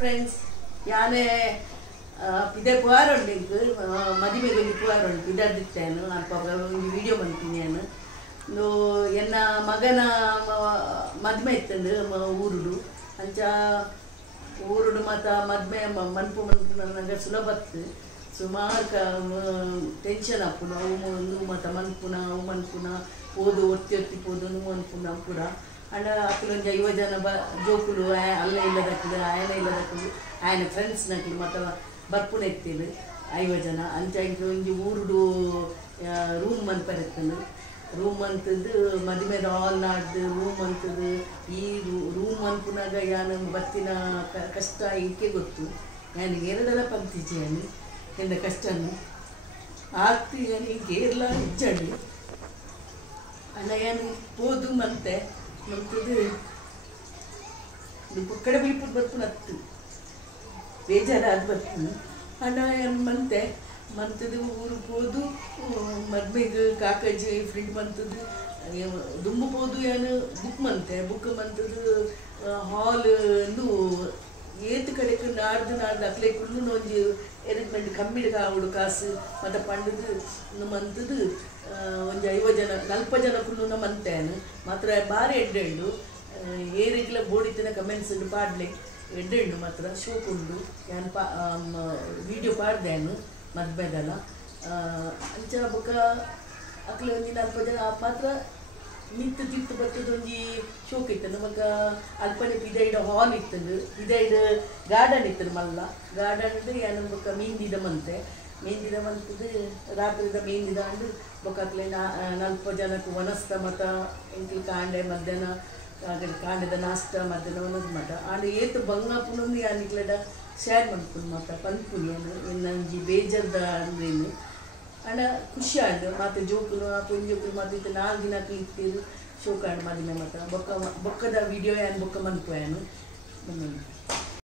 friends ಯಾನೇ ಇದೇ ಪುವಾರ ಉಂಟು ಮದುವೆಗೆ ಒಂದು ಪುವಾರ ಉಂಟು ಇದರ್ದಿತ್ತೇನು ಅಲ್ಪ ಒಂದು ವಿಡಿಯೋ ಮಾಡ್ತೀನಿ ನಾನು ಎನ್ನ ಮಗನ ಮದುವೆ ಇತ್ತಂದು ಊರುಡು ಅಂಚ ಊರುಡು ಮತ್ತು ಮದುವೆ ಮನ್ಪು ನನಗೆ ಸುಲಭ ಇತ್ತು ಸುಮಾರು ಟೆನ್ಷನ್ ಹಾಪುನ ಅವು ಮತ್ತು ಮನ್ಪುನ ಅವು ಮನ್ಪುನ ಓದು ಒತ್ತಿ ಒತ್ತಿ ನೋವು ಅನ್ಪುನ ಪೂರ ಅಂಡ ಅಕ್ಕಲೊಂದು 50 ಜನ ಜೋಕುಲು ಅಲ್ಲ ಇಲ್ಲದಕ್ಕಲು ಆಯನ ಇಲ್ಲದಕ್ಕಲು ಆಯನ ಫ್ರೆಂಡ್ಸ್ ನಕ್ಲು ಮತ್ತು ಬರ್ಪುನ ಎತ್ತಿಲು 50 ಜನ ಅಂಚ ಒಂಜಿ ಊರುಡು ರೂಮ್ ಮನ್ಪರೆತ್ತನು ರೂಮ್ ಅಂತದ್ದು ಮದುವೆದ ಹಾಲ್ ನಾಡ್ದು ರೂಮ್ ಅಂತದ್ದು ಈ ರೂಮ್ ಅನ್ಪುನಾಗ ಯಾನು ಬತ್ತಿನ ಕಷ್ಟ ಇಂಕೆ ಗೊತ್ತು ನಾನು ಎರಡೆಲ್ಲ ಪಂಕ್ತಿಜೇನು ಎಂದ ಕಷ್ಟನು ಆಗ್ತೀಯ ಹಿಂಗೆ ಎಲ್ಲ ಇಜ್ಜಂಡು ಅಲ್ಲ ಏನು ಹೋದು ಮಂತೆ ಮಂತದ್ದು ಕಡೆ ಬಿಲ್ಪುಟ್ಟು ಬರ್ಪುನ ಹತ್ತು ಬೇಜಾರಾದ ಬರ್ಪುನು ಅಣ್ಣ ಏನು ಮಂತೆ ಮಂತದ್ದು ಊರಿಗೆ ಹೋದು ಮದ್ಮೆಗೆ ಕಾಕಜ್ಜಿ ಫ್ರೆಂಡ್ ಮಂತದ್ದು ದುಂಬು ಹೋದು ಏನು ಬುಕ್ ಬುಕ್ ಮಂತದ್ದು ಹಾಲ್ ಏತು ಕಡೆಗೆ ನಾಡ್ದು ಅಕ್ಲೆ ಕುಳ್ಳು ಒಂಜಿ ಎರಡ್ ಕಮ್ಮಿಡ್ಗ ಅವಡು ಕಾಸು ಮತ್ತು ಪಂಡದು ಮಂತದ್ದು ಒಂದು 50 ಜನ 40 ಜನ ಕುಳ್ಳು ಮಂತೇನು ಮಾತ್ರ ಬಾರಿ ಎಡ್ಡೆಂಡು ಏರಿಗೆಲ್ಲ ಬೋಡಿತಿನ ಕಮೆಂಟ್ಸ್ ಪಾಡ್ಲೆ ಎಡ್ಡೆಂಡು ಮಾತ್ರ ಶೋಕುಂಡು ಏನು ವಿಡಿಯೋ ಪಾಡ್ದೇನು ಮದ್ವೆದಲ್ಲ ಅಂಚ ಬೊಕ್ಕ ಅಕ್ಲೆ ಒಂಜಿ 40 ಜನ ಮಾತ್ರ ಮಿತ್ತು ತಿತ್ತು ಬರ್ತದ ಒಂಜಿ ಶೋಕ್ ಇತ್ತು ನಮಗ ಅಲ್ಪನೆ ಪಿದೈಡ್ ಹಾಲ್ ಇತ್ತದು ಪಿದೈಡ್ ಗಾರ್ಡನ್ ಇತ್ತು ಮಲ್ಲ ಗಾರ್ಡನ್ ಏನು ಬೊಕ್ಕ ಮೆಹಂದಿದ ಮಂತದ್ದು ರಾತ್ರಿದ ಮೆಹಂದಿದ ಅಂಡು ಬೊಕ್ಕ ಅಕ್ಲೆ 40 ಜನಕ್ಕೆ ವನಸ್ತ ಮತ್ತು ಎಂಕ್ಲು ಕಾಂಡೆ ಮಧ್ಯಾಹ್ನ ಕಾಂಡದ ನಾಷ್ಟ ಮಧ್ಯಾಹ್ನ ಒಂದೊಂದು ಮಠ ಆಂಡ ಏತು ಬಂಗಾಪುನೊಂದು ಯಾನಿಕ್ಲಡ ಶೇರ್ ಮಾಡ್ಕೊಂಡು ಮತ್ತು ಪನ್ಪುನಿ ಇನ್ನೊಂಜಿ ಬೇಜಾರ್ದ ಅಂದ್ರೇನು ಅಣ್ಣ ಖುಷಿ ಆಯ್ತು ಮತ್ತು ಜೋಕುಲು ಪೊಂಜಿ ಜೋಕುಲು ಮತ್ತು ಇದು 4 ದಿನಕ್ಕೆ ಇರ್ತೀರು ಶೋಕಾಂಡ್ ಮದಿನ ಮತ್ತು ಬೊಕ್ಕದ ವಿಡಿಯೋ ಏನು ಬೊಕ್ಕ ಮನ್ಪು ಏನು